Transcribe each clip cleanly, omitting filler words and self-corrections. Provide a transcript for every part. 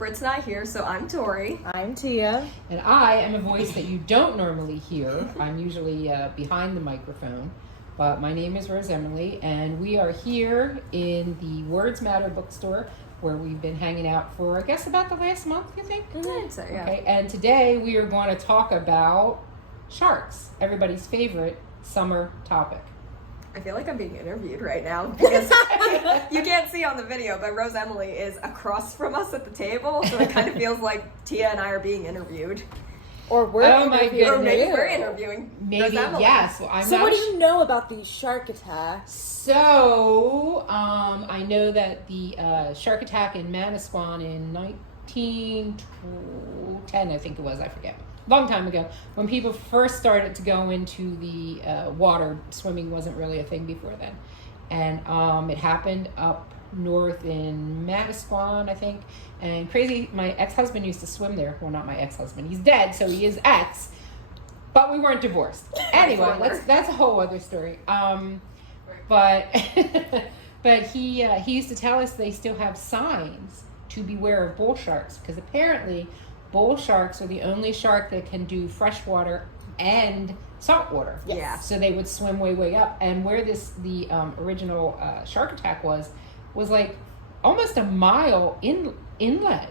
Britt's not here, so I'm Tori. I'm Tia. And I am a voice that you don't normally hear. I'm usually behind the microphone. But my name is Rose Emily, and we are here in the Words Matter bookstore, where we've been hanging out for, I guess, about the last month, you think? I'd say, yeah. Okay, and today we are going to talk about sharks, everybody's favorite summer topic. I feel like I'm being interviewed right now because you can't see on the video, but Rose Emily is across from us at the table, so it kind of feels like Tia and I are being interviewed. Or we're interviewing Or maybe you. we're interviewing Maybe, Rose Emily. yes. Well, I'm So not what do you know about these shark attacks? So, I know that the shark attack in Manasquan in 1910, I think it was, I forget, long time ago, when people first started to go into the water, swimming wasn't really a thing before then. And it happened up north in Manasquan, I think. And crazy, my ex-husband used to swim there. Well, not my ex-husband. He's dead, so he is ex. But we weren't divorced. Anyway, that's a whole other story. But he used to tell us they still have signs to beware of bull sharks, because apparently bull sharks are the only shark that can do freshwater and saltwater. Yes. Yeah. So they would swim way up. And where the original shark attack was like almost a mile inlet.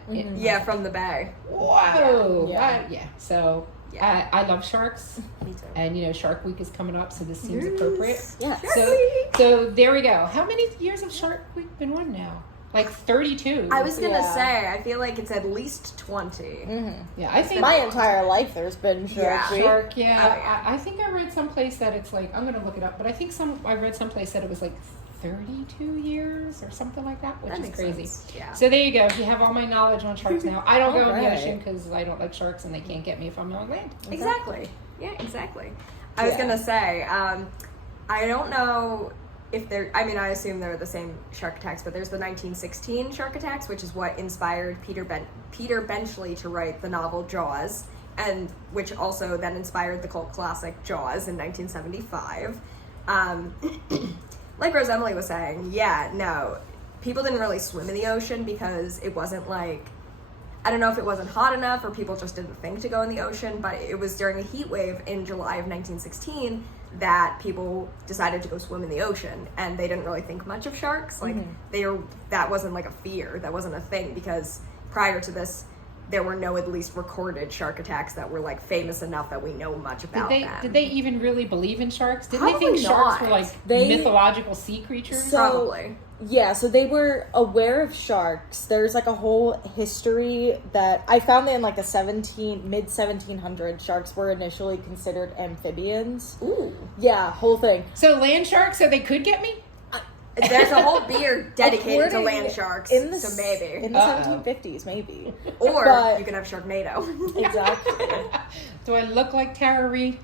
Mm-hmm. Yeah, from the bay. Whoa. Yeah. So I love sharks. Me too. And Shark Week is coming up, so this seems appropriate. Yes. So there we go. How many years of Shark Week been on now? Like 32. I was gonna Yeah. say, I feel like it's at least 20. Mm-hmm. Yeah, I think My entire life there's been Shark Week. Shark. Yeah, Oh, yeah. I think I read someplace that it's like, I'm gonna look it up, but I think I read someplace that it was like 32 years or something like that, which That is makes crazy. sense. Yeah. So there you go. You have all my knowledge on sharks now. I don't go in the Alright. ocean because I don't like sharks and they can't get me if I'm on land. Exactly. Yeah, exactly. I was Yeah. gonna say, I don't know if I assume they're the same shark attacks, but there's the 1916 shark attacks, which is what inspired Peter Benchley to write the novel Jaws, and which also then inspired the cult classic Jaws in 1975. Like Rose Emily was saying, people didn't really swim in the ocean because it wasn't like, I don't know if it wasn't hot enough or people just didn't think to go in the ocean, but it was during a heat wave in July of 1916 that people decided to go swim in the ocean, and they didn't really think much of sharks. Like that wasn't like a fear, that wasn't a thing, because prior to this there were no at least recorded shark attacks that were like famous enough that we know much about them. Did they even really believe in sharks? Didn't Probably they think sharks not. were like They- mythological sea creatures? So- Probably. Yeah, so they were aware of sharks. There's like a whole history that I found that in like the mid-1700s, sharks were initially considered amphibians. Ooh. Yeah, whole thing. So land sharks, so they could get me? There's a whole beer dedicated to According- land sharks, in the so maybe. in the Uh-oh. 1750s, maybe. Or But- you can have Sharknado. Exactly. Do I look like Tara Reid?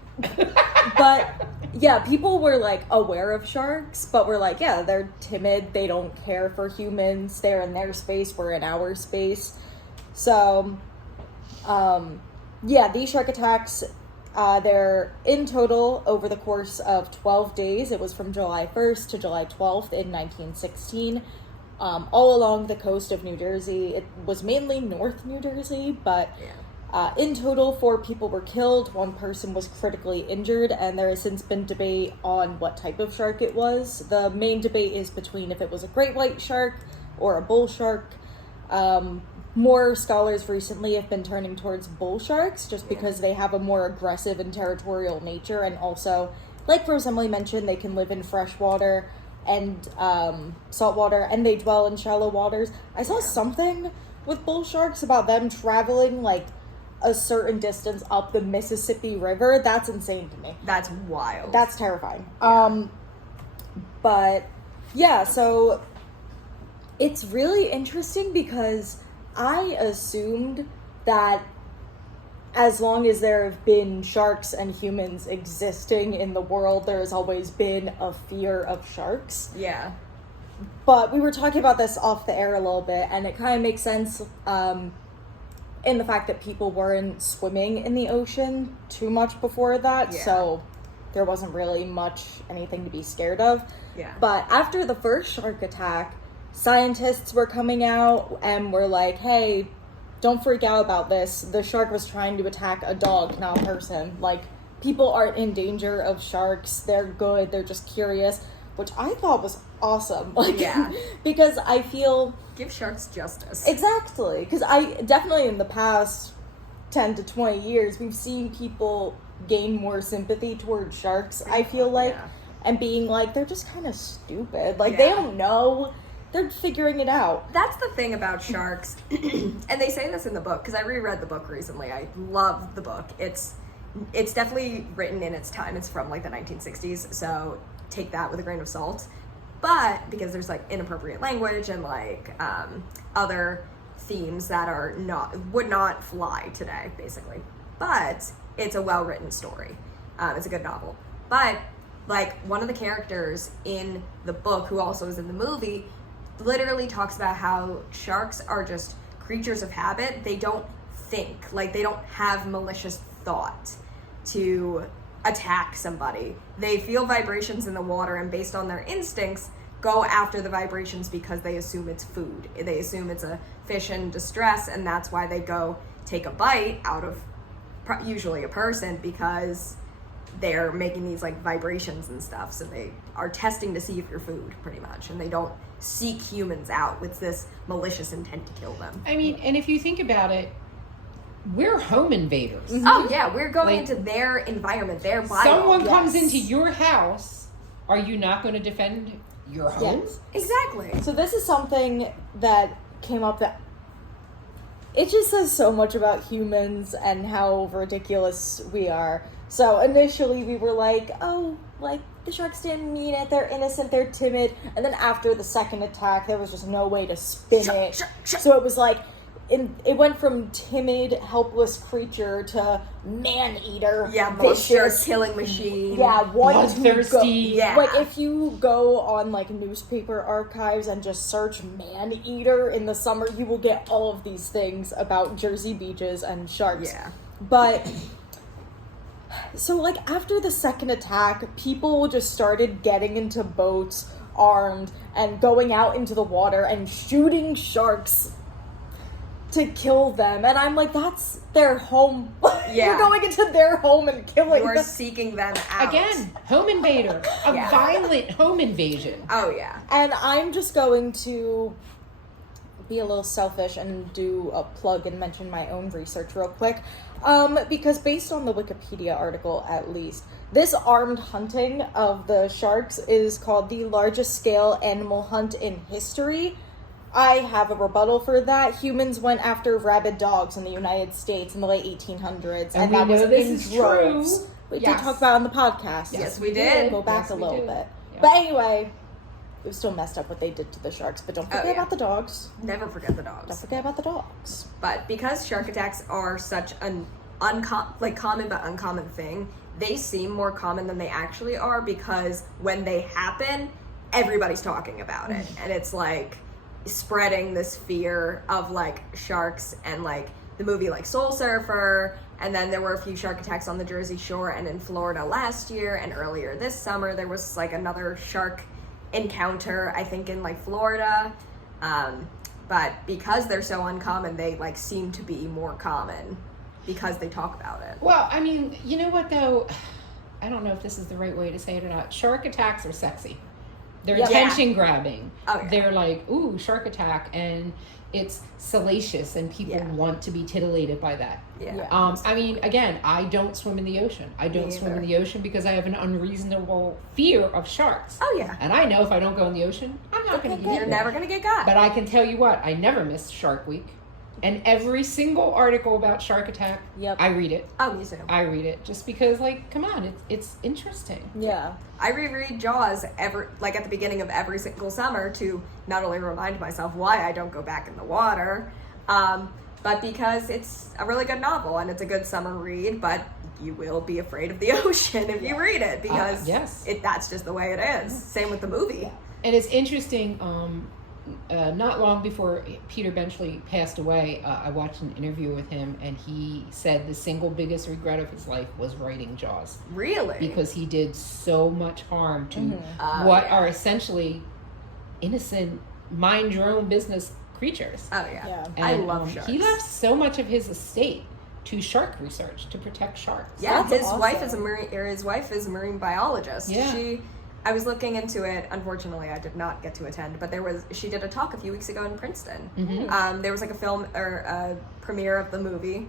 But yeah, people were like aware of sharks, but were like, yeah, they're timid, they don't care for humans, they're in their space, we're in our space. So these shark attacks, they're in total over the course of 12 days. It was from July 1st to July 12th in 1916, all along the coast of New Jersey. It was mainly North New Jersey, but in total, 4 people were killed, 1 person was critically injured, and there has since been debate on what type of shark it was. The main debate is between if it was a great white shark or a bull shark. More scholars recently have been turning towards bull sharks just because they have a more aggressive and territorial nature, and also, like Rose Emily mentioned, they can live in freshwater and saltwater, and they dwell in shallow waters. I saw something with bull sharks about them traveling like a certain distance up the Mississippi River. That's insane to me. That's wild. That's terrifying. But yeah, so it's really interesting because I assumed that as long as there have been sharks and humans existing in the world, there has always been a fear of sharks. Yeah. But we were talking about this off the air a little bit, and it kind of makes sense in the fact that people weren't swimming in the ocean too much before that, so there wasn't really much anything to be scared of. Yeah. But after the first shark attack, scientists were coming out and were like, hey, don't freak out about this. The shark was trying to attack a dog, not a person. Like, people aren't in danger of sharks. They're good. They're just curious, which I thought was awesome. Like, Yeah. because I feel... Give sharks justice. Exactly. Because I definitely in the past 10 to 20 years, we've seen people gain more sympathy towards sharks, I feel like. Yeah. And being like, they're just kind of stupid. Like, they Yeah. don't know. They're figuring it out. That's the thing about sharks, and they say this in the book, because I reread the book recently. I love the book. It's definitely written in its time. It's from, like, the 1960s, so take that with a grain of salt. But, because there's, like, inappropriate language and, like, other themes that would not fly today, basically. But it's a well-written story. It's a good novel. But, like, one of the characters in the book, who also is in the movie, literally talks about how sharks are just creatures of habit. They don't think. Like, they don't have malicious thought to attack somebody. They feel vibrations in the water, and based on their instincts, go after the vibrations because they assume it's food. They assume it's a fish in distress, and that's why they go take a bite out of usually a person, because they're making these, like, vibrations and stuff. So they are testing to see if you're food, pretty much, and they don't seek humans out with this malicious intent to kill them. I mean, and if you think about it, we're home invaders. Oh yeah, we're going Like, into their environment, their biome. Someone comes Yes. into your house, are you not going to defend your home? Yes. Exactly. So this is something that came up that it just says so much about humans and how ridiculous we are. So initially we were like, oh, like, the sharks didn't mean it, they're innocent, they're timid. And then after the second attack, there was just no way to spin it. So it was like, it went from timid, helpless creature to man-eater, Yeah, monster vicious, killing machine. yeah, one to go. Bloodthirsty. Yeah. Like, if you go on, like, newspaper archives and just search man-eater in the summer, you will get all of these things about Jersey beaches and sharks. Yeah. But, so, like, after the second attack, people just started getting into boats, armed, and going out into the water and shooting sharks to kill them. And I'm like, that's their home. Yeah. You're going into their home and killing You're them. seeking them out. Again, home invader. A Yeah. violent home invasion. Oh yeah. And I'm just going to be a little selfish and do a plug and mention my own research real quick. Because based on the Wikipedia article, at least, this armed hunting of the sharks is called the largest scale animal hunt in history. I have a rebuttal for that. Humans went after rabid dogs in the United States in the late 1800s, and we that was know this in is droves. true. We did Yes. talk about it on the podcast. Yes, we did. Go back Yes, a we little did. bit. Yeah. But anyway, it was still messed up what they did to the sharks, but don't forget yeah. about the dogs. Never forget the Don't dogs. forget about the dogs. But because shark attacks are such an common but uncommon thing, they seem more common than they actually are, because when they happen, everybody's talking about it, and it's like spreading this fear of, like, sharks. And, like, the movie, like, Soul Surfer, and then there were a few shark attacks on the Jersey Shore and in Florida last year, and earlier this summer there was, like, another shark encounter, I think, in, like, Florida. But because they're so uncommon, they, like, seem to be more common because they talk about it. Well, I mean, you know what, though? I don't know if this is the right way to say it or not. Shark attacks are sexy. They're Yeah. attention grabbing. Oh, yeah. They're like, ooh, shark attack, and it's salacious, and people Yeah. want to be titillated by that. Yeah. I mean, again, I don't swim in the ocean. I don't swim in either. the ocean because I have an unreasonable fear of sharks. Oh, yeah. And I know if I don't go in the ocean, I'm not going to get You're eaten. never gonna get got. But I can tell you what, I never missed Shark Week. And every single article about shark attack, Yep. I read it. Oh, me too. I read it just because, like, come on, it's interesting. Yeah. I reread Jaws at the beginning of every single summer to not only remind myself why I don't go back in the water, but because it's a really good novel and it's a good summer read. But you will be afraid of the ocean if you read it, because yes. that's just the way it is. Same with the movie. And it's interesting. Not long before Peter Benchley passed away, I watched an interview with him, and he said the single biggest regret of his life was writing Jaws, Really? because he did so much harm to Oh, what yeah. are essentially innocent, mind your own business creatures. Oh yeah, Yeah. And, I love sharks. He left so much of his estate to shark research to protect sharks. Yeah, That's his wife awesome. is his wife is a marine biologist. Yeah. I was looking into it. Unfortunately, I did not get to attend, but she did a talk a few weeks ago in Princeton. There was like a film or a premiere of the movie,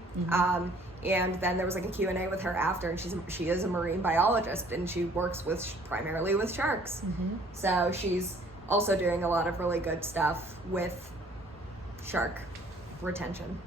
and then there was like a Q&A with her after, and she is a marine biologist, and she works primarily with sharks. So she's also doing a lot of really good stuff with shark retention.